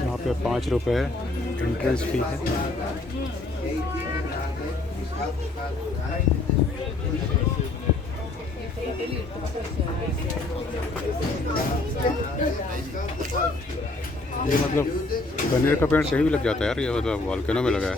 यहाँ पे 5 रुपये एंट्रेंस फी है। ये मतलब गन्ने का पेड़ कहीं भी लग जाता है यार, ये मतलब वॉल्केनो में लगा है।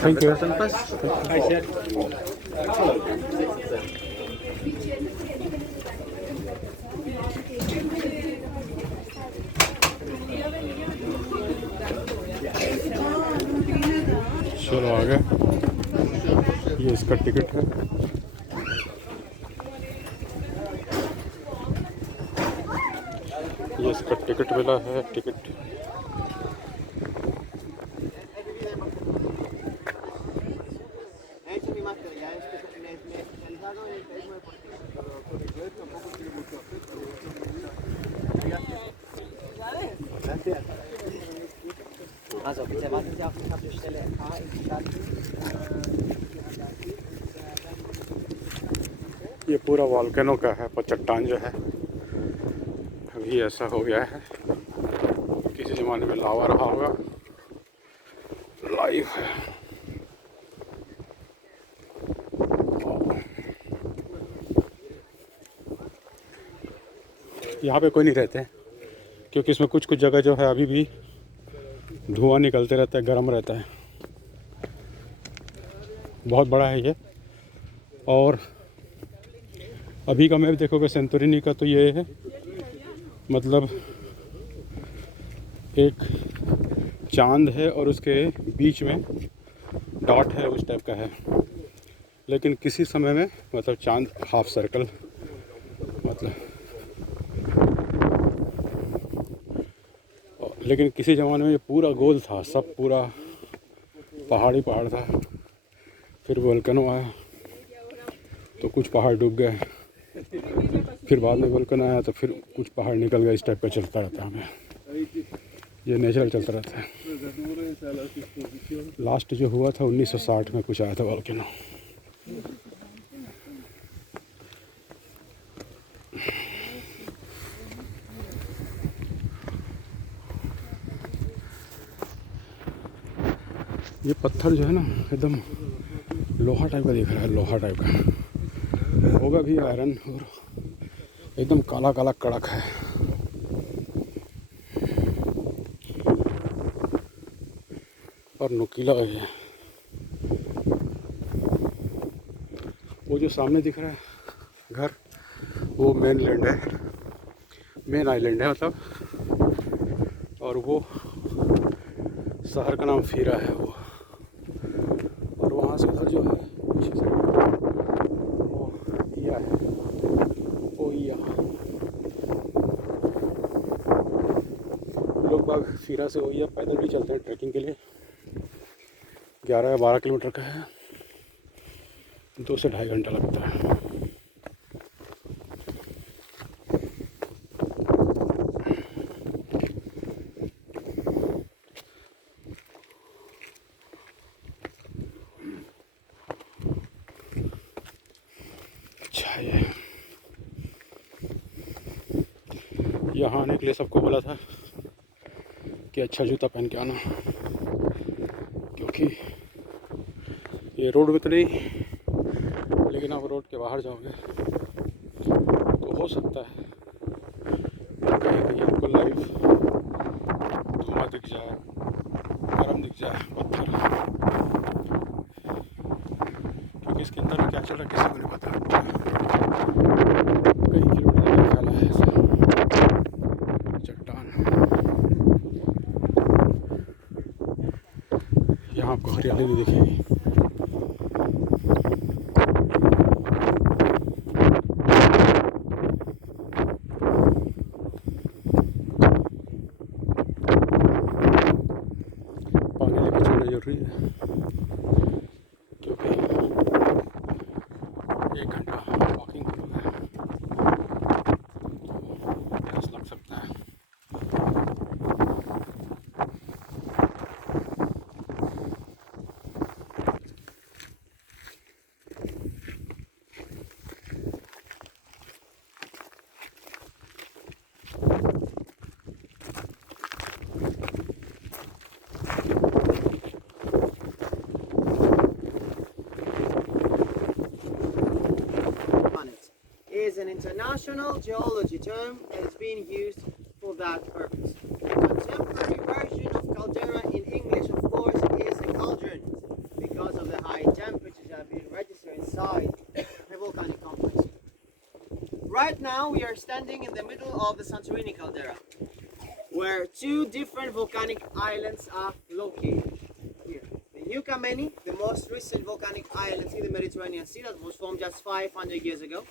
Thank you. चलो आ गए, ये इसका टिकट है। ये इसका टिकट मिला है, ticket. Also bitte warten Sie auf die Stelle A in Stadt। ये पूरा वॉल्केनो का है, पर चट्टान जो है अभी ऐसा हो गया है, किसी ज़माने में लावा रहा होगा, लाइव है। यहाँ पे कोई नहीं रहते हैं, क्योंकि इसमें कुछ कुछ जगह जो है अभी भी धुआं निकलते रहता है, गर्म रहता है। बहुत बड़ा है ये। और अभी का मैप देखोगे सेंटोरिनी का, तो ये है मतलब एक चांद है और उसके बीच में डॉट है, उस टाइप का है। लेकिन किसी समय में मतलब चांद हाफ सर्कल, मतलब लेकिन किसी ज़माने में ये पूरा गोल था, सब पूरा पहाड़ी पहाड़ था। फिर वोल्केनो आया तो कुछ पहाड़ डूब गए, फिर बाद में वोल्केनो आया तो फिर कुछ पहाड़ निकल गए। इस टाइप का चलता रहता है हमें, ये नेचुरल चलता रहता है। लास्ट जो हुआ था 1960 में कुछ आया था वोल्केनो। ये पत्थर जो है ना एकदम लोहा टाइप का दिख रहा है, लोहा टाइप का होगा भी, आयरन, और एकदम काला काला कड़क है। और नुकीला है। वो जो सामने दिख रहा है घर, वो मेन लैंड है, मेन आइलैंड है मतलब। और वो शहर का नाम फीरा है वो। और वहाँ से उधर जो है पीछे से वो इया है, वो इया। लोग बाग फीरा से वो इया पैदल भी चलते हैं ट्रैकिंग के लिए। 11 या 12 किलोमीटर का है, 2 से 2.5 घंटा लगता है। अच्छा, ये यहाँ आने के लिए सबको बोला था कि अच्छा जूता पहन के आना, क्योंकि ये रोड में तो नहीं, लेकिन आप रोड के बाहर जाओगे तो हो सकता है कहीं कहीं आपको लाइव धुआं दिख जाए, गर्म दिख जाए पत्थर, क्योंकि इसके अंदर क्या चल रहा है किसी को नहीं पता। कई किलोमीटर तक फैला है ऐसा चट्टान। यहाँ आपको हरियाली नहीं दिखेगी। is an international geology term that is being used for that purpose. The contemporary version of caldera in English, of course, is a cauldron because of the high temperatures that have been registered inside the volcanic complex. Right now, we are standing in the middle of the Santorini Caldera, where two different volcanic islands are located. Here, the New Kameni, the most recent volcanic island in the Mediterranean Sea that was formed just 500 years ago.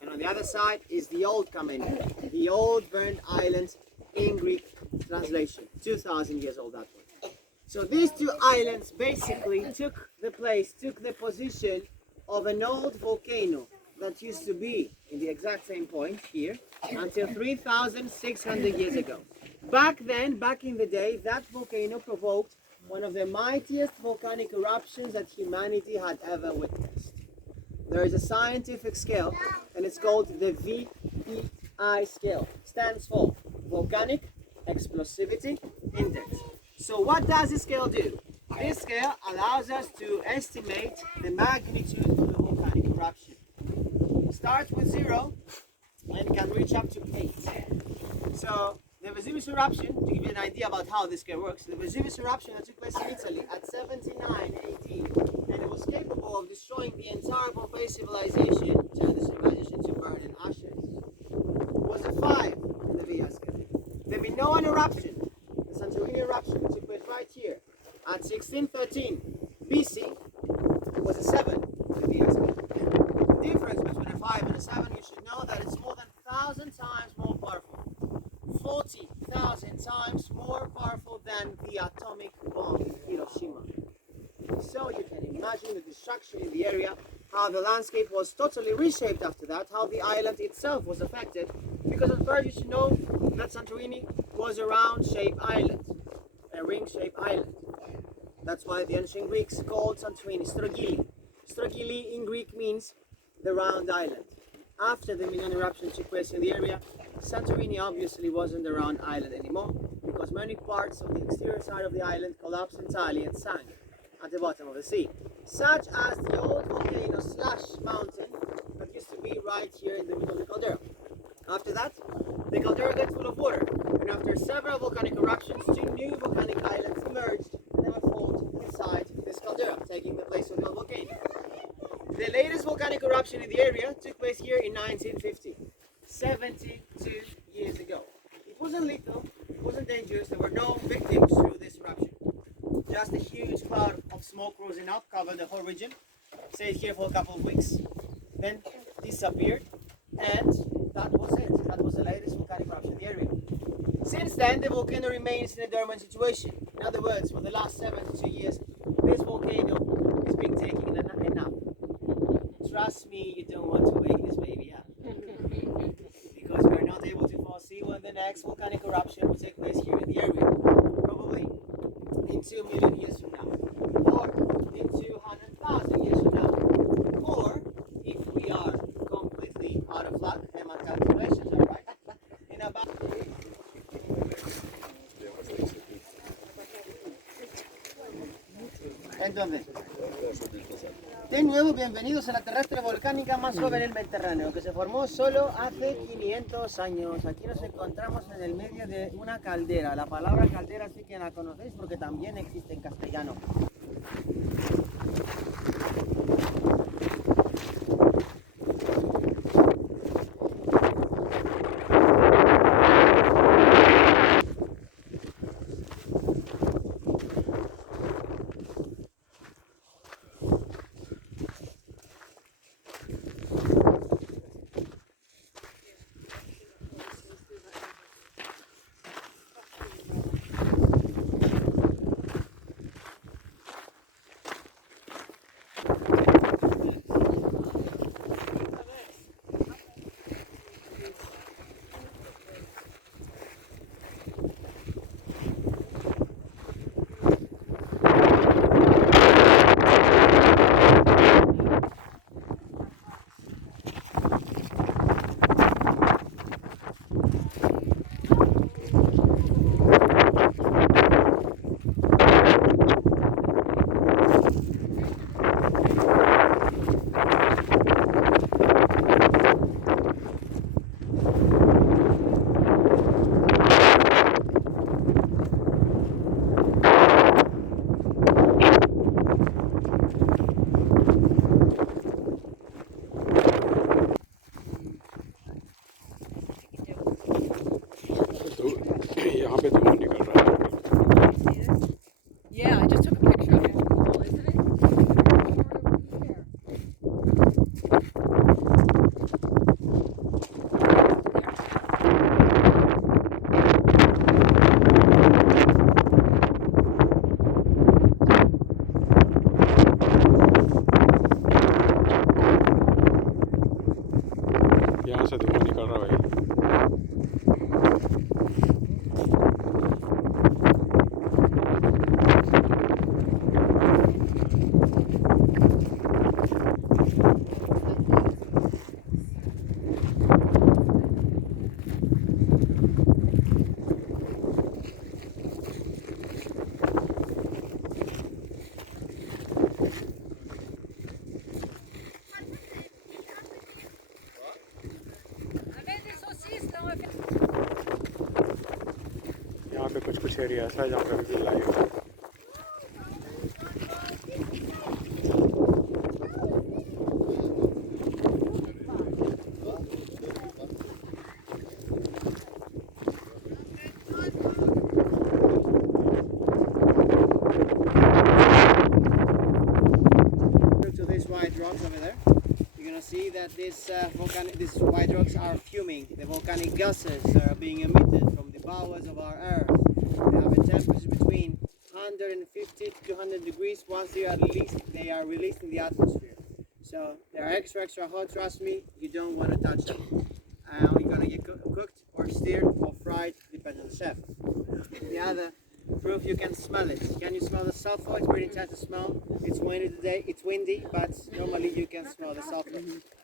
And on the other side is the Old Kameni, the old burned island in Greek translation, 2,000 years old that one. So these two islands basically took the position of an old volcano that used to be in the exact same point here until 3,600 years ago. Back then, back in the day, that volcano provoked one of the mightiest volcanic eruptions that humanity had ever witnessed. There is a scientific scale, and it's called the VEI scale. Stands for Volcanic Explosivity Index. So what does this scale do? This scale allows us to estimate the magnitude of the volcanic eruption. It starts with 0 and can reach up to 8. So the Vesuvius eruption, to give you an idea about how this scale works, the Vesuvius eruption that took place in Italy at 79 AD, and it was capable of destroying the entire Pompeii civilization, turning the civilization to burn in ashes, was a 5 in the VEI scale. The Minoan eruption, the Santorini eruption, which took place right here at 1613 BC, was a 7 in the VEI scale. The difference between a 5 and a 7, you should know that it's more than 1,000 times more powerful. 40,000 times more powerful than the atomic bomb in Hiroshima. So you can imagine the destruction in the area, how the landscape was totally reshaped after that, how the island itself was affected, because at first you should know that Santorini was a round-shaped island, a ring-shaped island. That's why the ancient Greeks called Santorini Strogili. Strogili in Greek means the round island. After the Minoan eruption took place in the area, Santorini obviously wasn't a round island anymore, because many parts of the exterior side of the island collapsed entirely and sank at the bottom of the sea, such as the old volcano slash mountain that used to be right here in the middle of the caldera. After that, the caldera got full of water, and after several volcanic eruptions, two new volcanic islands emerged and they were formed inside this caldera, taking the place of the old volcano. The latest volcanic eruption in the area took place here in 1950, 72 years ago. It wasn't lethal, it wasn't dangerous, there were no victims through this eruption. Just a huge cloud of smoke rising up covered the whole region, stayed here for a couple of weeks, then disappeared, and that was it. That was the latest volcanic eruption in the area. Since then, the volcano remains in a dormant situation. In other words, for the last 72 years, this volcano is being taken a nap. Trust me, you don't want to wake this baby up. Because we're not able to foresee when the next volcanic eruption will take place here in the area. Probably in 2 million years from now. Or in 200,000 years from now. Or, if we are completely out of luck and my calculations are right, in about... Entonces, de nuevo, bienvenidos a la terrestre volcánica más joven del Mediterráneo, que se formó solo hace 500 años. Aquí nos encontramos en el medio de una caldera. La palabra caldera sí que la conocéis porque también existe en castellano. कुछ area ऐसा है जहाँ पे अभी भी live है। To these white rocks over there, you're gonna see that these white rocks are fuming. The volcanic gases are being emitted from the bowels of our Earth. They have a temperature between 150 to 200 degrees. Once they are released in the atmosphere. So they're extra hot. Trust me, you don't want to touch them. You're gonna get cooked or steered or fried, depends on the chef. The other proof, you can smell it. Can you smell the sulfur? It's pretty intense to smell. It's windy today. It's windy, but normally you can smell the sulfur.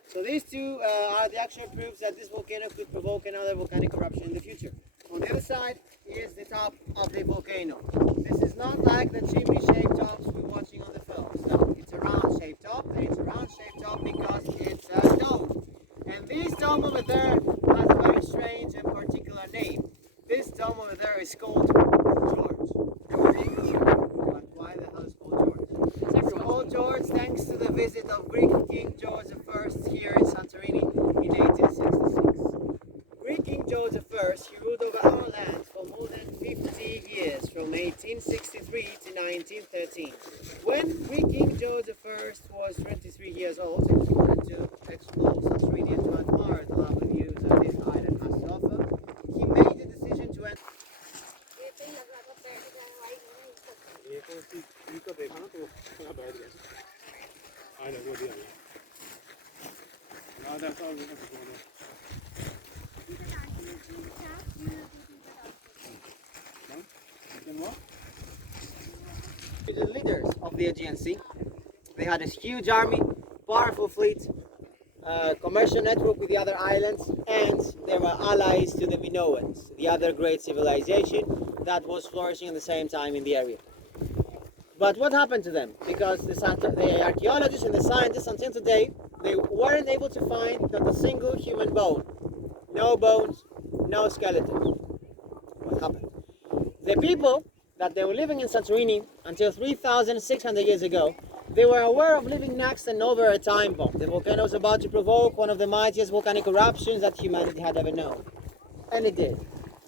So these two are the actual proofs that this volcano could provoke another volcanic eruption in the future. On the other side is the top of the volcano. This is not like the chimney-shaped tops we're watching on the films. No, it's a round-shaped top, and it's a round-shaped top because it's a dome. And this dome over there has a very strange and particular name. This dome over there is called George. But why the hell is it called George? It's called George thanks to the visit of Greek King George I here in Santorini in 1866. Greek King George I, he ruled over our land for more than 50 years, from 1863 to 1913. When Greek King George I was 23 years old, he wanted to explore Santorini and to admire the lovely views that this island has to offer. He made the decision to enter. The leaders of the Aegean Sea. They had a huge army, powerful fleet, commercial network with the other islands, and they were allies to the Minoans, the other great civilization that was flourishing at the same time in the area. But what happened to them? Because the archaeologists and the scientists until today, they weren't able to find not a single human bone. No bones, no skeletons. What happened? The people that they were living in Santorini until 3,600 years ago, they were aware of living next and over a time bomb. The volcano was about to provoke one of the mightiest volcanic eruptions that humanity had ever known. And it did.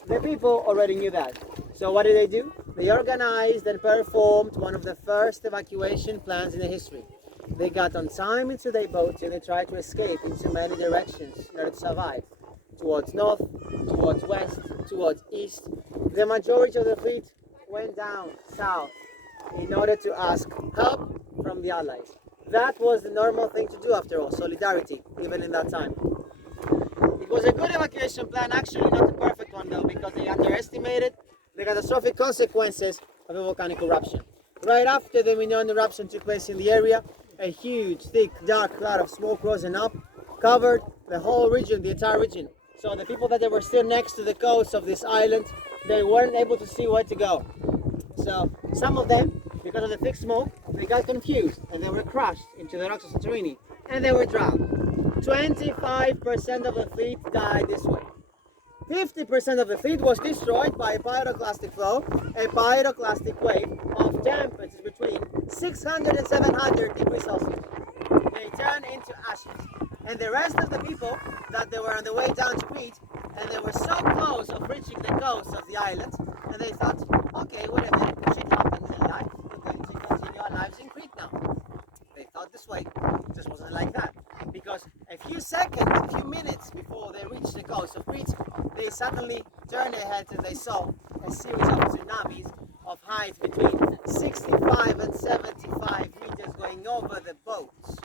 The people already knew that. So what did they do? They organized and performed one of the first evacuation plans in the history. They got on time into their boats and they tried to escape into many directions in order to survive. Towards north, towards west, towards east. The majority of the fleet went down south in order to ask help from the Allies. That was the normal thing to do after all, solidarity, even in that time. It was a good evacuation plan, actually not a perfect one though, because they underestimated the catastrophic consequences of a volcanic eruption. Right after the Minoan eruption took place in the area, a huge, thick, dark cloud of smoke rose up, covered the whole region, the entire region. So the people that were still next to the coast of this island, they weren't able to see where to go. So some of them, because of the thick smoke, they got confused and they were crushed into the rocks of Santorini and they were drowned. 25% of the fleet died this way. 50% of the fleet was destroyed by a pyroclastic flow, a pyroclastic wave of temperatures between 600 and 700 degrees Celsius. They turned into ashes. And the rest of the people that they were on the way down to Crete, and they were so close of reaching the coast of the island, and they thought, okay, wait a minute, shit happens in life, we're going to continue our lives in Crete now. They thought this way. It just wasn't like that. Because a few seconds, a few minutes before they reached the coast of Crete, they suddenly turned their heads and they saw a series of tsunamis of heights between 65 and 75 meters going over the boats.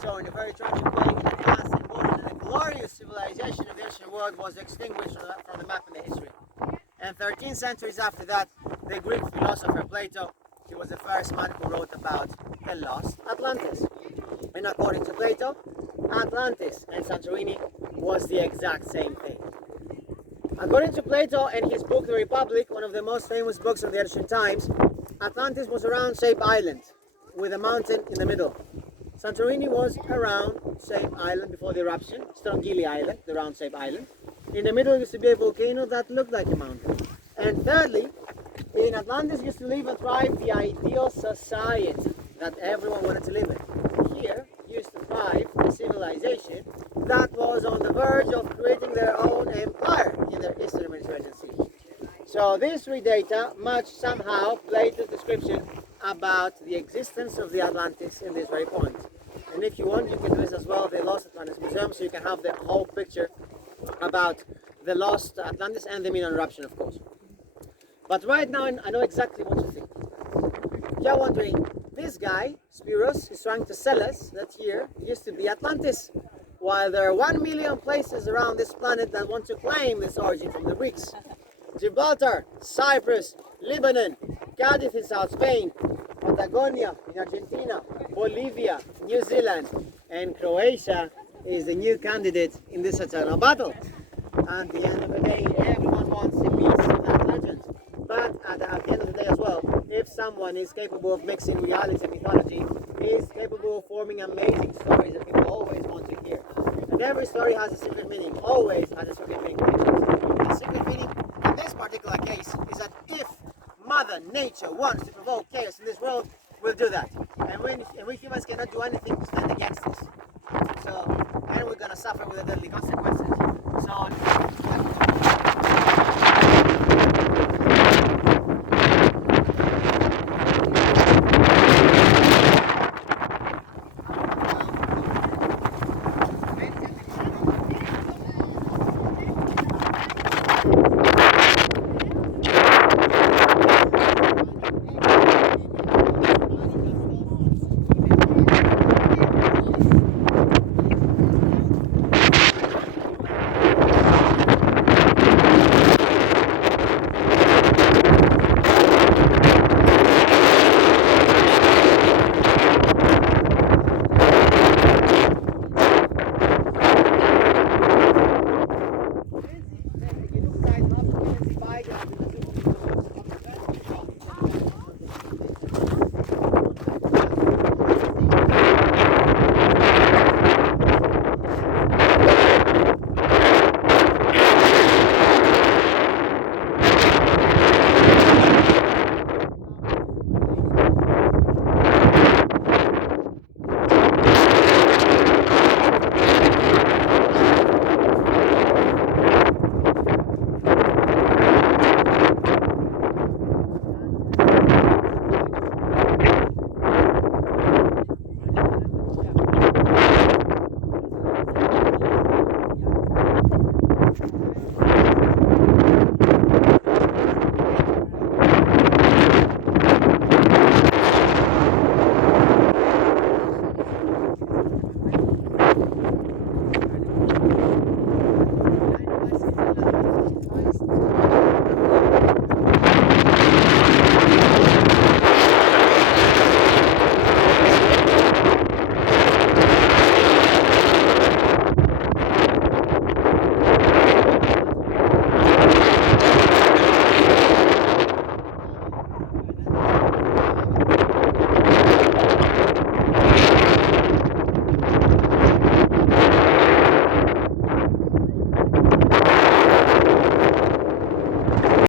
So in a very tragic way, the vast and golden and glorious civilization of the ancient world was extinguished from the map in the history. And 13 centuries after that, the Greek philosopher Plato, he was the first man who wrote about a lost Atlantis. And according to Plato, Atlantis and Santorini was the exact same thing. According to Plato and his book The Republic, one of the most famous books of the ancient times, Atlantis was a round-shaped island with a mountain in the middle. Santorini was a round-shaped island before the eruption, Strongili Island, the round-shaped island. In the middle used to be a volcano that looked like a mountain. And thirdly, In Atlantis used to live and thrive the ideal society that everyone wanted to live in. Here used to thrive a civilization that was on the verge of creating their own empire in their eastern Mediterranean Sea. So these three data match somehow Plato's description about the existence of the Atlantis in this very point. And if you want, you can visit as well the Lost Atlantis Museum, so you can have the whole picture about the lost Atlantis and the Minoan eruption, of course. But right now, I know exactly what you think. You're wondering, this guy, Spiros, is trying to sell us that here used to be Atlantis, while there are 1 million places around this planet that want to claim this origin from the Greeks. Gibraltar, Cyprus, Lebanon, Cadiz in South Spain, Patagonia in Argentina, Bolivia, New Zealand, and Croatia is the new candidate in this eternal battle. At the end of the day, everyone wants a piece of that legend. But at the end of the day as well, if someone is capable of mixing reality and mythology, he is capable of forming amazing stories that people always want to hear. And every story has a secret meaning, always has a secret meaning. The secret meaning in this particular case is that if Mother Nature wants to provoke chaos in this world, we'll do that. And we humans cannot do anything to stand against this. So, and we're going to suffer with the deadly consequences. So,